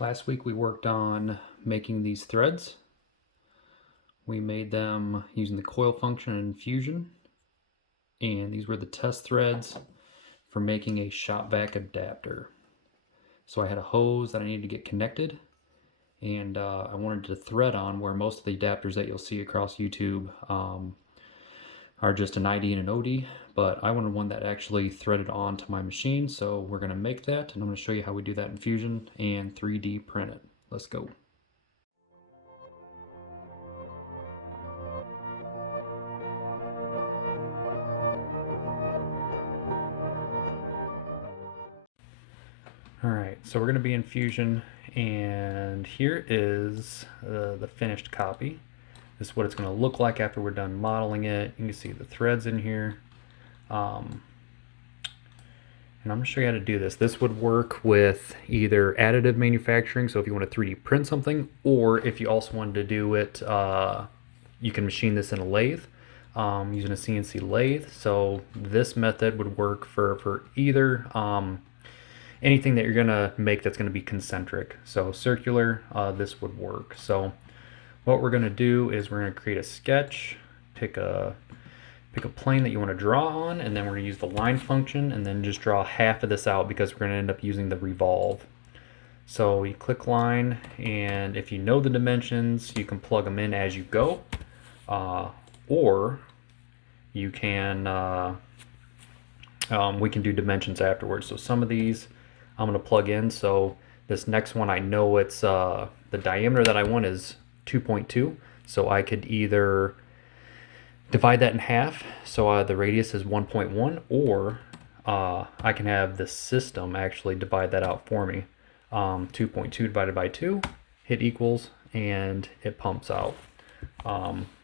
Last week we worked on making these threads. We made them using the coil function in Fusion, and these were the test threads for making a shop vac adapter. So I had a hose that I needed to get connected, and I wanted to thread on where most of the adapters that you'll see across YouTube are just an ID and an OD, but I wanted one that actually threaded onto my machine, so we're going to make that, and I'm going to show you how we do that in Fusion and 3D print it. Let's go. All right, so we're going to be in Fusion, and here is the finished copy. This is what it's going to look like after we're done modeling it. You can see the threads in here. And I'm going to show you how to do this. This would work with either additive manufacturing, so if you want to 3D print something, or if you also wanted to do it, you can machine this in a lathe using a CNC lathe. So this method would work for either anything that you're going to make that's going to be concentric. So circular, this would work. So what we're going to do is we're going to create a sketch, pick a plane that you want to draw on, and then we're going to use the line function and then just draw half of this out because we're going to end up using the revolve. So you click line, and if you know the dimensions, you can plug them in as you go, or you can we can do dimensions afterwards. So some of these I'm going to plug in. So this next one, I know it's the diameter that I want is 2.2, so I could either divide that in half, so the radius is 1.1, or I can have the system actually divide that out for me. 2.2 divided by 2, hit equals, and it pumps out.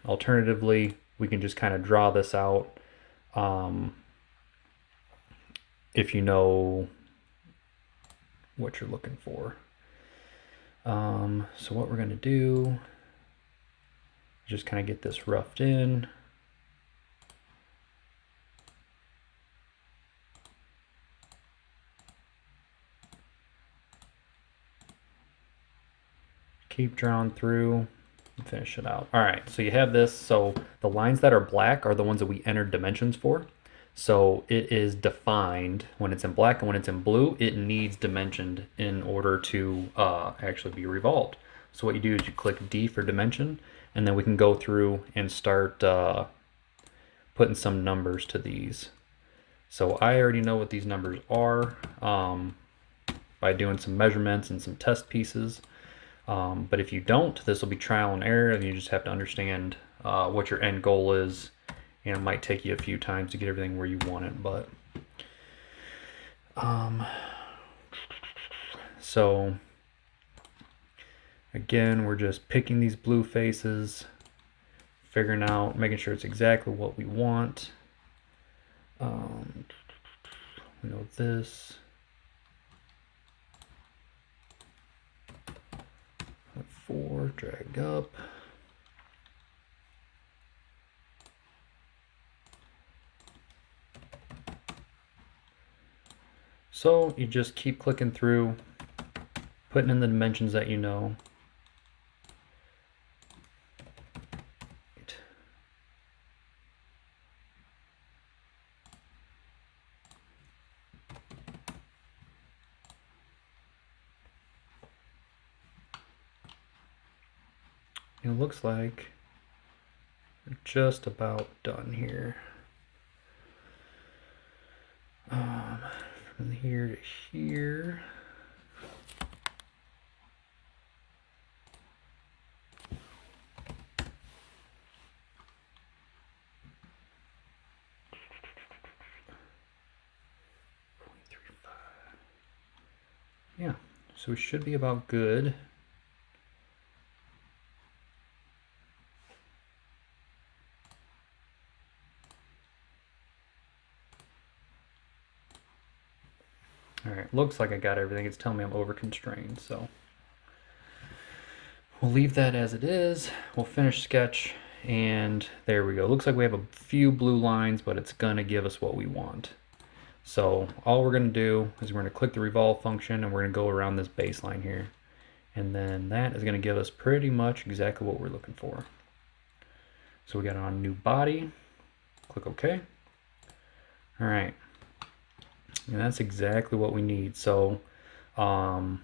Alternatively, we can just kind of draw this out if you know what you're looking for. So what we're going to do is just kind of get this roughed in. Keep drawing through and finish it out. All right, so you have this. So the lines that are black are the ones that we entered dimensions for. So it is defined when it's in black, and when it's in blue, it needs dimensioned in order to actually be revolved. So what you do is you click D for dimension, and then we can go through and start putting some numbers to these. So I already know what these numbers are by doing some measurements and some test pieces. But if you don't, this will be trial and error, and you just have to understand what your end goal is, and it might take you a few times to get everything where you want it. But so again, we're just picking these blue faces, figuring out, making sure it's exactly what we want. We know this. 4, drag up. So you just keep clicking through, putting in the dimensions that you know. It looks like we're just about done here. From here to here. Yeah, so we should be about good. All right, looks like I got everything. It's telling me I'm over constrained, so we'll leave that as it is. We'll finish sketch, and there we go. Looks like we have a few blue lines, but it's gonna give us what we want. So all we're gonna do is we're gonna click the revolve function, and we're gonna go around this baseline here. And then that is going to give us pretty much exactly what we're looking for. So we got on new body, click OK. All right, and that's exactly what we need. So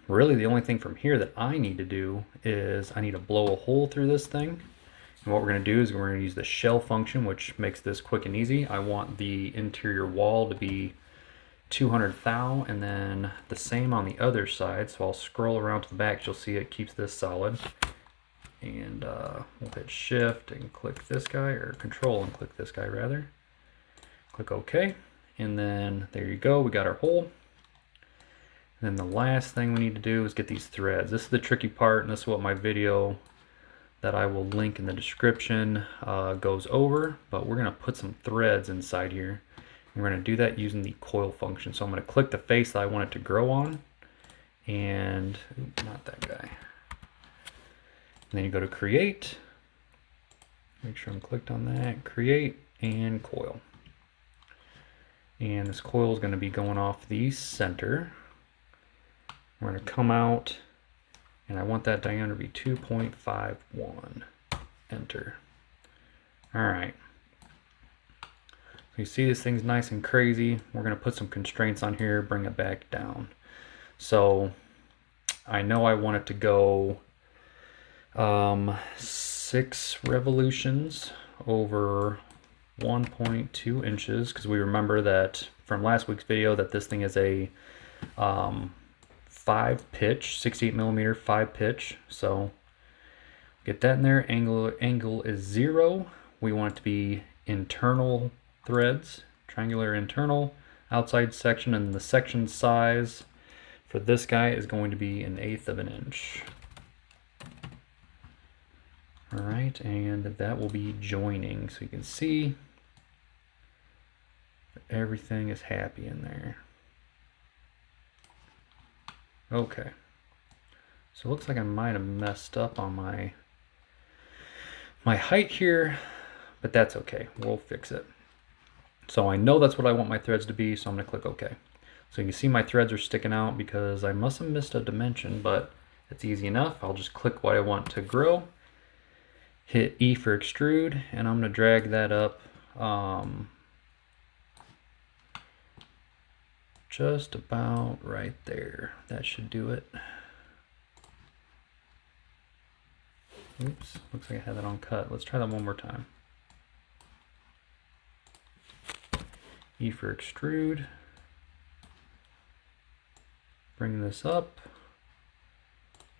really the only thing from here that I need to do is I need to blow a hole through this thing. And what we're going to do is we're going to use the shell function, which makes this quick and easy. I want the interior wall to be 200 thou, and then the same on the other side. So I'll scroll around to the back. You'll see it keeps this solid. And we'll hit shift and click this guy, or control and click this guy rather. Click OK. And then there you go. We got our hole. And then the last thing we need to do is get these threads. This is the tricky part, and this is what my video that I will link in the description goes over. But we're going to put some threads inside here. We're going to do that using the coil function. So I'm going to click the face that I want it to grow on. And not that guy. And then you go to create. Make sure I'm clicked on that. Create and coil. And this coil is going to be going off the center. We're going to come out, and I want that diameter to be 2.51. Enter. All right. So you see this thing's nice and crazy. We're going to put some constraints on here, bring it back down. So I know I want it to go 6 revolutions over 1.2 inches, because we remember that from last week's video that this thing is a 5 pitch, 68 millimeter 5 pitch. So get that in there. Angle is 0. We want it to be internal threads, triangular internal, outside section, and the section size for this guy is going to be 1/8 of an inch. All right, and that will be joining, so you can see that everything is happy in there. Okay, so it looks like I might have messed up on my height here, but that's okay, we'll fix it. So I know that's what I want my threads to be, so I'm going to click OK. So you can see my threads are sticking out because I must have missed a dimension, but it's easy enough. I'll just click what I want to grow, hit E for extrude, and I'm going to drag that up just about right there. That should do it. Oops, looks like I had that on cut. Let's try that one more time. E for extrude. Bring this up,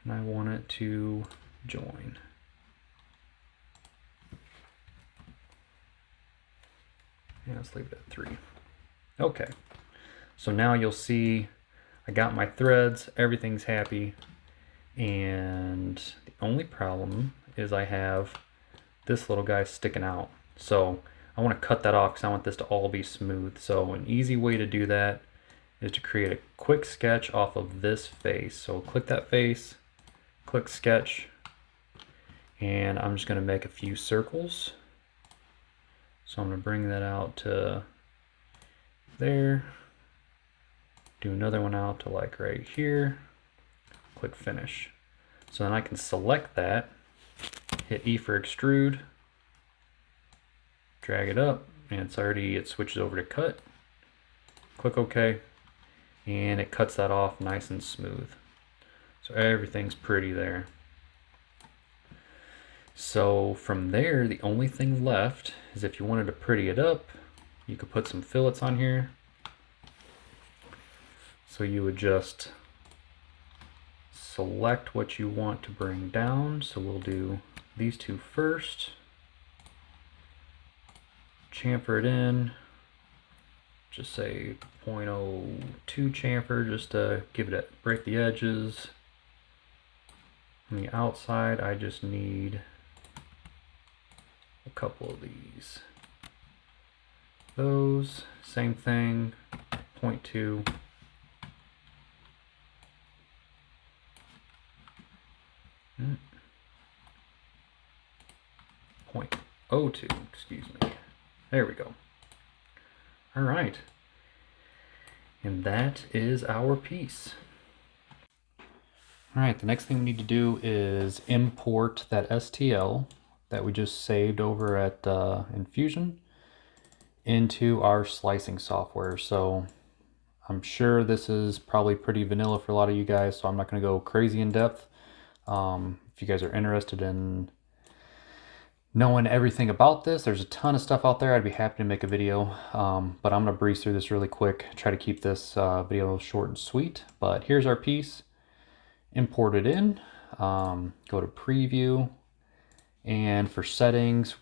and I want it to join. Yeah, let's leave it at 3. Okay, so now you'll see I got my threads, everything's happy, and the only problem is I have this little guy sticking out. So I want to cut that off because I want this to all be smooth. So an easy way to do that is to create a quick sketch off of this face. So click that face, click sketch, and I'm just going to make a few circles. So I'm going to bring that out to there, do another one out to like right here, click finish. So then I can select that, hit E for extrude, drag it up, and it switches over to cut. Click OK, and it cuts that off nice and smooth. So everything's pretty there. So from there, the only thing left is if you wanted to pretty it up, you could put some fillets on here. So you would just select what you want to bring down. So we'll do these two first. Chamfer it in. Just say 0.02 chamfer just to give it break the edges. On the outside, I just need a couple of these. Those, same thing, 0.2. Mm. 0.02, excuse me. There we go. All right. And that is our piece. All right, the next thing we need to do is import that STL that we just saved over at Infusion into our slicing software. So I'm sure this is probably pretty vanilla for a lot of you guys, so I'm not going to go crazy in depth. If you guys are interested in knowing everything about this, there's a ton of stuff out there. I'd be happy to make a video, but I'm going to breeze through this really quick, try to keep this video short and sweet. But here's our piece. Import it in, go to preview, and for settings,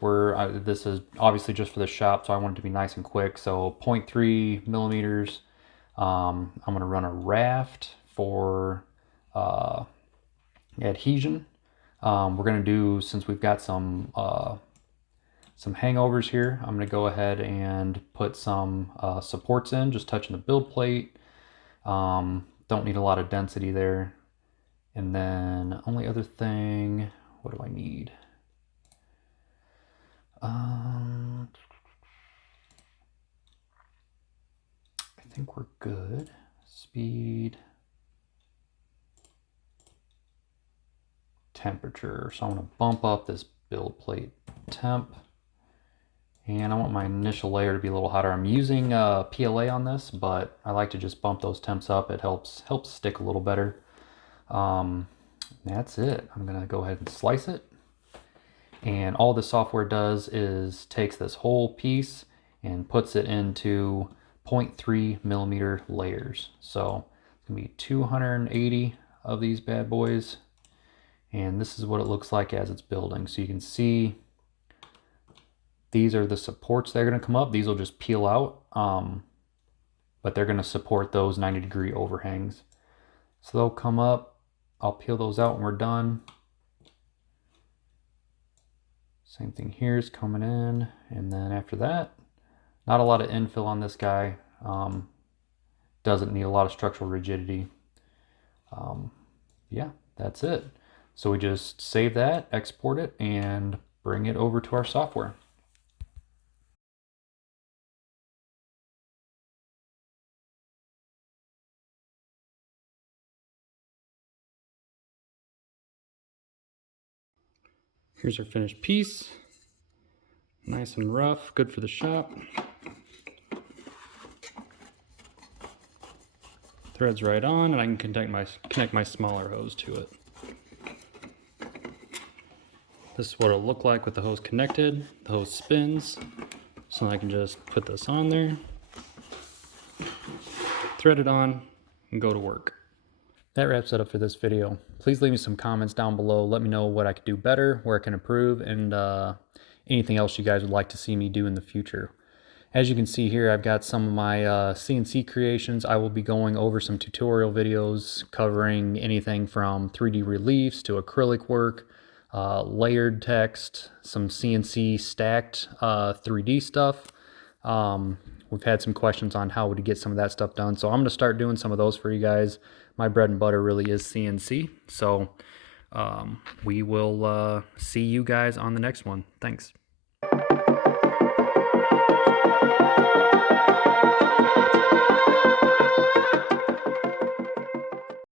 this is obviously just for the shop, so I want it to be nice and quick. So 0.3 millimeters. I'm going to run a raft for adhesion. We're going to do, since we've got some hangovers here, I'm going to go ahead and put some supports in, just touching the build plate. Don't need a lot of density there. And then only other thing, what do I need? I think we're good. Speed, temperature. So I'm going to bump up this build plate temp. And I want my initial layer to be a little hotter. I'm using PLA on this, but I like to just bump those temps up. It helps stick a little better. That's it. I'm gonna go ahead and slice it. And all the software does is takes this whole piece and puts it into 0.3 millimeter layers. So it's gonna be 280 of these bad boys. And this is what it looks like as it's building. So you can see these are the supports that are gonna come up. These will just peel out, but they're gonna support those 90-degree overhangs. So they'll come up. I'll peel those out when we're done. Same thing here is coming in. And then after that, not a lot of infill on this guy. Doesn't need a lot of structural rigidity. Yeah, that's it. So we just save that, export it, and bring it over to our software. Here's our finished piece. Nice and rough, good for the shop. Threads right on, and I can connect my smaller hose to it. This is what it'll look like with the hose connected. The hose spins, so I can just put this on there, thread it on, and go to work. That wraps it up for this video. Please leave me some comments down below. Let me know what I could do better, where I can improve, and anything else you guys would like to see me do in the future. As you can see here, I've got some of my CNC creations. I will be going over some tutorial videos covering anything from 3D reliefs to acrylic work, layered text, some CNC stacked 3D stuff. We've had some questions on how to get some of that stuff done, so I'm going to start doing some of those for you guys. My bread and butter really is CNC, so we will see you guys on the next one. Thanks.